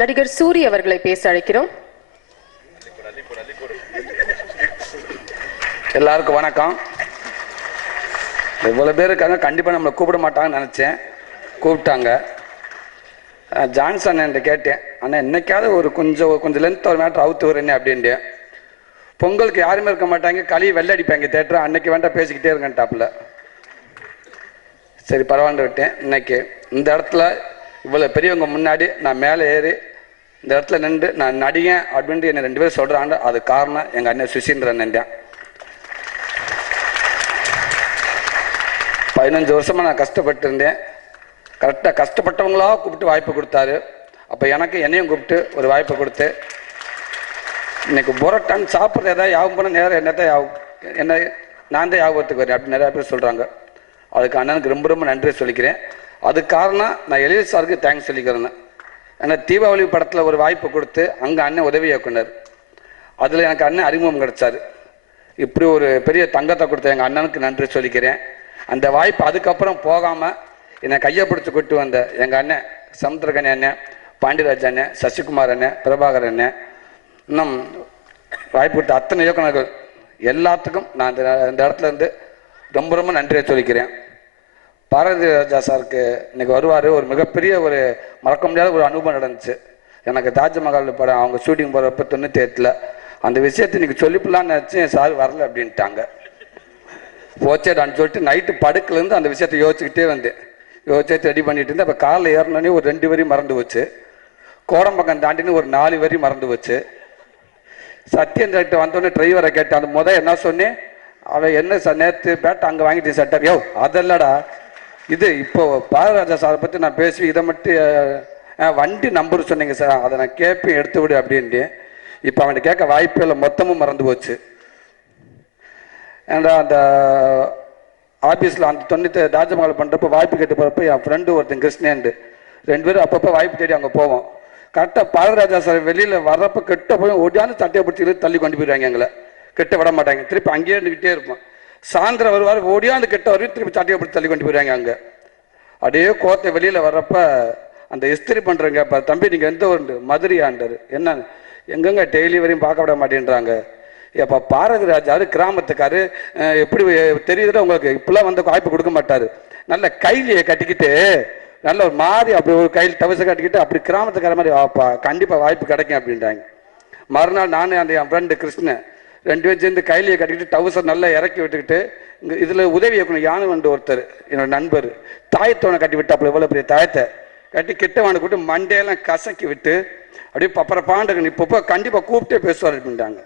நடிகர் சூரி அவர்களை பேச அழைக்கிறோம். எல்லாருக்கும் வணக்கம். இவ்வளவு பேர் இருக்காங்க, கண்டிப்பா நம்மளை கூப்பிட மாட்டாங்கன்னு நினைச்சேன். கூப்பிட்டாங்க. ஜான்சன் என்கிட்ட கேட்டேன், அண்ணா என்னைக்காவது ஒரு கொஞ்சம் லென்த் ஒரு மேட்டர் அவுத்து வரேன்னு அப்படின்ட்டு. பொங்கலுக்கு யாருமே இருக்க மாட்டாங்க, களி வெள்ளை அடிப்பாங்க தேட்டர், அன்னைக்கு வேண்டாம் பேசிக்கிட்டே இருக்கேன்டாப்புல. சரி பரவாயில்ல விட்டேன். இன்னைக்கு இந்த இடத்துல இவ்வளோ பெரியவங்க முன்னாடி நான் மேலே ஏறி இந்த இடத்துல நின்று நான் நடிகன் அப்படின்ட்டு என்னை 2 பேரும் சொல்கிறாங்க. அது காரணம் எங்கள் அண்ணன் சுசீந்திரன் தான். 15 வருஷமாக நான் கஷ்டப்பட்டு இருந்தேன். கரெக்டாக கஷ்டப்பட்டவங்களா கூப்பிட்டு வாய்ப்பு கொடுத்தாரு. அப்போ எனக்கு என்னையும் கூப்பிட்டு ஒரு வாய்ப்பு கொடுத்து இன்னைக்கு புரோட்டான் சாப்பிட்றது ஏதாவது யாவும் போனால் நேரம் என்ன நான் தான் யாபத்துக்கு வரேன் அப்படின்னு நிறையா பேர் சொல்கிறாங்க. அதுக்கு அண்ணனுக்கு ரொம்ப ரொம்ப நன்றி சொல்லிக்கிறேன். அது காரணம் நான் எழில் சாருக்கு தேங்க்ஸ் சொல்லிக்கிறேன். ஏன்னா தீபாவளி படத்தில் ஒரு வாய்ப்பு கொடுத்து அங்கே அண்ணன் உதவி இயக்குனர், அதில் எனக்கு அண்ணன் அறிமுகம் கிடைச்சாரு. இப்படி ஒரு பெரிய தங்கத்தை கொடுத்த எங்கள் அண்ணனுக்கு நன்றி சொல்லிக்கிறேன். அந்த வாய்ப்பு அதுக்கப்புறம் போகாமல் என்னை கையை பிடிச்சி கொண்டு வந்த எங்கள் அண்ணன் சமுத்திரகனி அண்ணன், பாண்டியராஜ் அண்ணன், சசிகுமார் அண்ணன், பிரபாகர் அண்ணன், இன்னும் வாய்ப்பு கொடுத்த அத்தனை இயக்குநர்கள் எல்லாத்துக்கும் நான் இந்த இடத்துல இருந்து ரொம்ப ரொம்ப நன்றியை சொல்லிக்கிறேன். பாரதி ராஜா சாருக்கு இன்னைக்கு வருவார். ஒரு மிகப்பெரிய ஒரு மறக்க முடியாத ஒரு அனுபவம் நடந்துச்சு எனக்கு. தாஜ்மஹால் படம் அவங்க ஷூட்டிங் போகிறப்ப 98 அந்த விஷயத்தை இன்னைக்கு சொல்லிப்பலான்னு நினச்சேன். சார் வரல அப்படின்ட்டாங்க. போச்சேடான்னு சொல்லிட்டு நைட்டு படுக்கிலேருந்து அந்த விஷயத்தை யோசிச்சுக்கிட்டே வந்தேன். யோசிச்சு ரெடி பண்ணிட்டு இருந்தேன். அப்போ காரில் ஏறினோடனே ஒரு 2 வரி மறந்து வச்சு, கோடம்பக்கம் தாண்டின்னு ஒரு 4 வரி மறந்து வச்சு, சத்யன் கிட்ட வந்தோடனே டிரைவரை கேட்டேன். அந்த என்ன சொன்னேன், அவன் என்ன சார் நேற்று பேட்டை அங்கே வாங்கிட்டு சட்டர் யோ அதல்லடா இது. இப்போ பாரதிராஜா சாரை பற்றி நான் பேசி இதை மட்டும் வண்டி நம்பர் சொன்னீங்க சார், அதை நான் கேட்பேன் எடுத்து விடு அப்படின்ட்டு. இப்போ அவன்கிட்ட கேட்க வாய்ப்பே இல்லை, மொத்தமும் மறந்து போச்சு. ஏன்னா அந்த ஆஃபீஸில் அந்த 90 தாஜ்மஹால் பண்ணுறப்ப வாய்ப்பு கேட்டு போகிறப்ப என் ஃப்ரெண்டு ஒருத்தன் கிருஷ்ணேண்டு 2 பேரும் அப்பப்போ வாய்ப்பு தேடி அங்கே போவோம். கரெக்டாக பாரதிராஜா சார் வெளியில் வர்றப்ப கெட்ட போய் ஓடியாந்து சட்டையை பிடிச்சி தள்ளி கொண்டு போயிடுவாங்க. எங்களை கெட்ட விட மாட்டாங்க. திருப்பி அங்கேயே இருந்துக்கிட்டே இருப்போம். சாயந்தரம் வருவார், ஓடியாந்து கெட்ட வரையும் திருப்பி சட்டையை பிடிச்சி தள்ளி கொண்டு போயிடுவாங்க. அங்கே அப்படியே கோத்தை வெளியில் வர்றப்ப அந்த இஸ்திரி பண்ணுறங்க, இப்போ தம்பி நீங்கள் எந்த ஒரு மதுரையாண்டார் என்ன எங்கெங்க டெய்லி வரையும் பார்க்க விட மாட்டேன்றாங்க. இப்போ பாரதிராஜா கிராமத்துக்காரு எப்படி தெரியுதுன்னா உங்களுக்கு இப்பெல்லாம் வந்து வாய்ப்பு கொடுக்க மாட்டார். நல்ல கைலியை கட்டிக்கிட்டு நல்ல ஒரு மாதிரி அப்படி ஒரு கையில் தவசை கட்டிக்கிட்டு அப்படி கிராமத்துக்கார மாதிரி வாப்பா கண்டிப்பாக வாய்ப்பு கிடைக்கும் அப்படின்றாங்க. மறுநாள் நானும் அந்த என் ஃப்ரெண்டு கிருஷ்ணன் 2 பேரும் சேர்ந்து கைலியை கட்டிக்கிட்டு டவுசர் நல்லா இறக்கி விட்டுக்கிட்டு இங்கே இதில் உதவி இயக்கணும் யானை வந்து ஒருத்தர் என்னோட நண்பர் தாயத்தோனை கட்டி விட்டு அப்போ இவ்வளோ பெரிய தாயத்தை கட்டி கிட்ட வாண்டு கூட்டு மண்டையெல்லாம் கசக்கி விட்டு அப்படியே பப்பரை பாண்டுக்கு இப்போ கண்டிப்பாக கூப்பிட்டே பேசுவார் அப்படின்ட்டாங்க.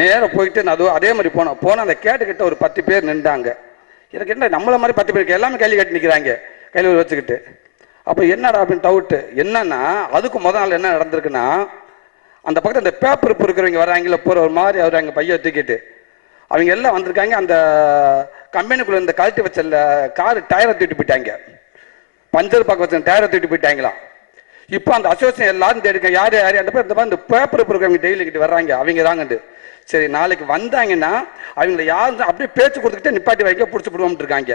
நேராக போயிட்டு நான் அதே மாதிரி போனோம். அந்த கேட்டுக்கிட்ட ஒரு 10 பேர் நின்றாங்க. எனக்கு என்ன நம்மள மாதிரி 10 பேருக்கு எல்லாமே கைலி கட்டி நிற்கிறாங்க, கையில் வச்சுக்கிட்டு. அப்போ என்னடா அப்படின்னு டவுட்டு. என்னன்னா அதுக்கு முதல் நாள் என்ன நடந்திருக்குன்னா, அந்த பக்கத்தில் அந்த பேப்பர் பொறுக்கிறவங்க வராங்கல்ல போகிற ஒரு மாதிரி அவர் அங்கே பையை தூக்கிட்டு அவங்க எல்லாம் வந்திருக்காங்க. அந்த கம்பெனிக்குள்ளே இந்த கழட்டி வச்சல காரு டயரை தூக்கிட்டு போயிட்டாங்க. பஞ்சர் பார்க்க வச்ச டயரை தூக்கிட்டு போயிட்டாங்களாம். இப்போ அந்த அசோசியேஷன் எல்லாரும் தேடிக்க யார் யார் அந்த இந்த மாதிரி இந்த பேப்பர் பொறுக்கிறவங்க டெய்லி கிட்ட வர்றாங்க. அவங்க தாங்கண்டு சரி நாளைக்கு வந்தாங்கன்னா அவங்கள யாரும் அப்படியே பேச்சு கொடுத்துக்கிட்டே நிப்பாட்டி வைக்க பிடிச்சி போடுவோம்னு இருக்காங்க.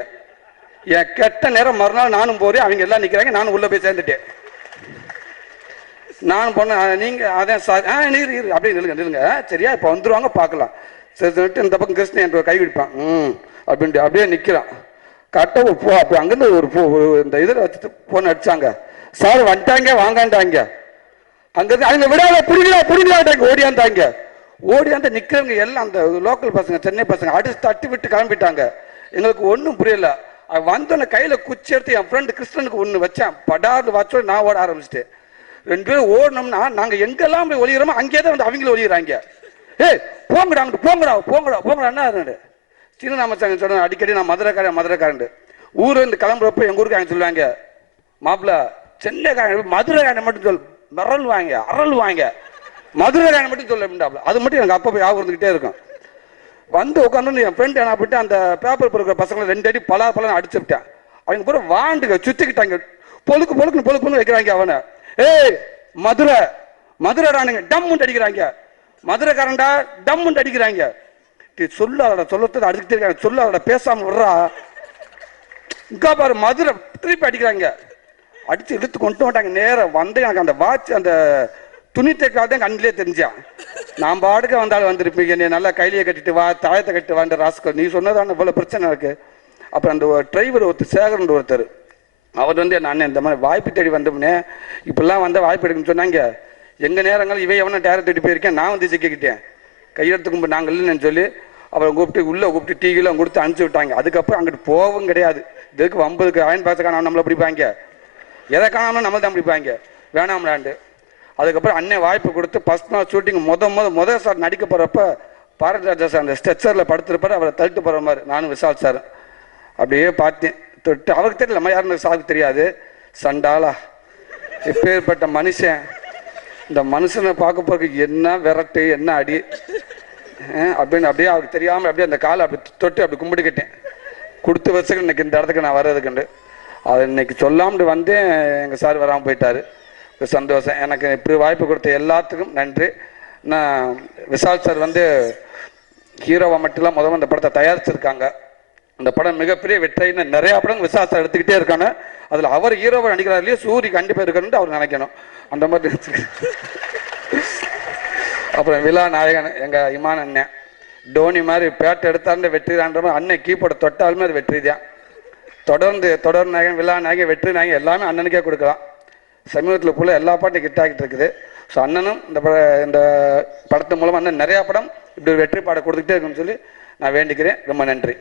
என் கெட்ட நேரம் மறுநாள் நானும் போறேன். அவங்க எல்லாம் நிற்கிறாங்க. நானும் உள்ளே போய் சேர்ந்துட்டேன். நான் போனேன். நீங்கள் அதான் சார் நீர் அப்படின்னு நில்லுங்க சரியா இப்போ வந்துடுவாங்க பார்க்கலாம் சரி சொல்லிட்டு இந்த பக்கம் கிருஷ்ணன் என்ற கை விடுப்பான் அப்படின்ட்டு அப்படியே நிற்கிறான். கரெக்டாக ஒரு அப்படி அங்கேருந்து ஒரு இந்த இதில் வச்சுட்டு போன் அடிச்சாங்க. சார் வந்துட்டாங்க வாங்காண்டாங்க. அங்கேருந்து அவங்க விடாத புரிஞ்சுடாட்டாங்க. ஓடியாந்த நிற்கிறவங்க எல்லாம் அந்த லோக்கல் பசங்க சென்னை பசங்க அடிச்சு தட்டி விட்டு கிளம்பிட்டாங்க. எங்களுக்கு ஒன்றும் புரியல. வந்தோன்னே கையில் குச்சி எடுத்து என் ஃப்ரெண்டு கிருஷ்ணனுக்கு ஒன்று வச்சேன். படாது வச்சோட நான் ஓட ஆரம்பிச்சிட்டேன். 2 பேரும் ஓடணும்னா நாங்கள் எங்கெல்லாம் போய் ஒழிகிறோமோ அங்கேயே தான் வந்து அவங்களும் ஒழிகிறாங்க. போங்கடா அங்கிட்டு போங்கடா என்ன சீனராமசாமி சொன்ன அடிக்கடி நான் மதுரைக்காரன் ஊர் வந்து கிளம்புறப்ப எங்கள் ஊருக்கு சொல்லுவாங்க, மாப்பிள்ள சென்னைக்காரன் மதுரைக்காரன் மட்டும் சொல் அரல் வாங்க மதுரைக்காரன் மட்டும் சொல்ல அப்படின்டாப்ல. அது மட்டும் எனக்கு அப்போ ஞாபகம் இருந்துகிட்டே இருக்கும். வந்து உட்காந்து என் ஃப்ரெண்ட் என்ன போயிட்டு அந்த பேப்பர் பொறுக்கிற பசங்களை 2 அடி பல அடிச்சு விட்டேன். அவங்க பூரா வாண்டுங்க சுத்திக்கிட்டாங்க. பொழுக்கு வைக்கிறாங்க. அவனை மதுரைடானுங்க டம்முண்டு அடிக்கிறாங்க. மதுரைக்காரன்டா டம்முண்டு அடிக்கிறாங்க. சொல்லாத சொல்லத்தை அடிச்சுட்டே இருக்காங்க. சொல்லாத பேசாம விடுறா இங்கா பாரு மதுரை திருப்பி அடிக்கிறாங்க. அடித்து இழுத்து கொண்டு வந்துட்டாங்க. நேரம் வந்து எனக்கு அந்த வாட்ச் அந்த துணி தைக்காத கண்ணிலே தெரிஞ்சான். நான் பாடுக்க வந்தாலும் வந்திருப்பீங்க, நீ நல்லா கையிலேயே கட்டிட்டு வா, தாயத்தை கட்டிட்டு வான்ற ராஸ்கல், நீ சொன்னதான இவ்வளோ பிரச்சனை இருக்குது. அப்புறம் அந்த டிரைவர் ஒருத்தர் சேகரன் ஒருத்தர், அவர் வந்து என்ன அண்ணன் இந்த மாதிரி வாய்ப்பு தேடி வந்தோம்னே, இப்படிலாம் வந்தால் வாய்ப்பு எடுக்குன்னு சொன்னாங்க. எங்கள் நேரங்கள் இவன் எவனை டேரை தேடி போயிருக்கேன், நான் வந்து சிக்கிக்கிட்டேன், கையெழுத்து கும்பு நாங்கள் இல்லைன்னு சொல்லி அப்புறம் கூப்பிட்டு உள்ளே கூப்பிட்டு டீலாம் கொடுத்து அனுப்பிச்சி விட்டாங்க. அதுக்கப்புறம் அங்கிட்டு போகவும் கிடையாது. இதுக்கு 50க்கு அயன் பாச காணாமல் நம்மளை பிடிப்பாங்க, எதை காணாமல் நம்மளை தான் பிடிப்பாங்க, வேணாம்லாண்டு. அதுக்கப்புறம் அண்ணன் வாய்ப்பு கொடுத்து ஃபஸ்ட் நாள் ஷூட்டிங் முதல் சார் நடிக்க போகிறப்ப பாரதிராஜா சார் அந்த ஸ்ட்ரெச்சரில் படுத்துருப்பார், அவரை தள்ளிட்டு போகிற மாதிரி நானும் விஷால் சார் அப்படியே பார்த்தேன். தொட்டு அவருக்கு தெரியல, யாருன்னு சாருக்கு தெரியாது. சண்டாலா எப்பேற்பட்ட மனுஷன், இந்த மனுஷனை பார்க்க போறதுக்கு என்ன விரட்டு என்ன அடி அப்படின்னு அப்படியே அவருக்கு தெரியாமல் அப்படியே அந்த காலை அப்படி தொட்டு அப்படி கும்பிட்டுக்கிட்டேன். கொடுத்து வச்சுக்க இன்னைக்கு இந்த இடத்துக்கு நான் வர்றதுக்குண்டு. அதை இன்னைக்கு சொல்லாமல் வந்து எங்கள் சார் வராமல் போயிட்டாரு. சந்தோஷம். எனக்கு இப்படி வாய்ப்பு கொடுத்த எல்லாத்துக்கும் நன்றி. நான் விஷால் சார் வந்து ஹீரோவை மட்டும் முதல்ல அந்த படத்தை தயாரிச்சிருக்காங்க. அந்த படம் மிகப்பெரிய வெற்றின்னு நிறையா படம் விஷால் சார் எடுத்துக்கிட்டே இருக்காங்க. அதில் அவர் ஹீரோவை நடிக்கிறாருலேயே சூரி கண்டிப்பாக இருக்கணும்னு அவர் நினைக்கணும். அந்த மாதிரி அப்புறம் விழா நாயகன் எங்கள் இமான் அண்ணன், டோனி மாதிரி பேட்டை எடுத்தாருன்னு வெற்றி தான்ற மாதிரி அண்ணன் கீப்போட தொட்டாலுமே அது வெற்றி தான். தொடர் நாயகன், விழா நாயகன், வெற்றி நாயகன் எல்லாமே அண்ணனுக்கே கொடுக்கலாம். சமீபத்தில் போல எல்லா பாட்டும் ஹிட் ஆகிட்டு இருக்குது. ஸோ அண்ணனும் இந்த படத்து மூலமாக அண்ணன் நிறையா படம் இப்படி ஒரு வெற்றி பாடம் கொடுத்துக்கிட்டே இருக்குன்னு சொல்லி நான் வேண்டிக்கிறேன். ரொம்ப நன்றி.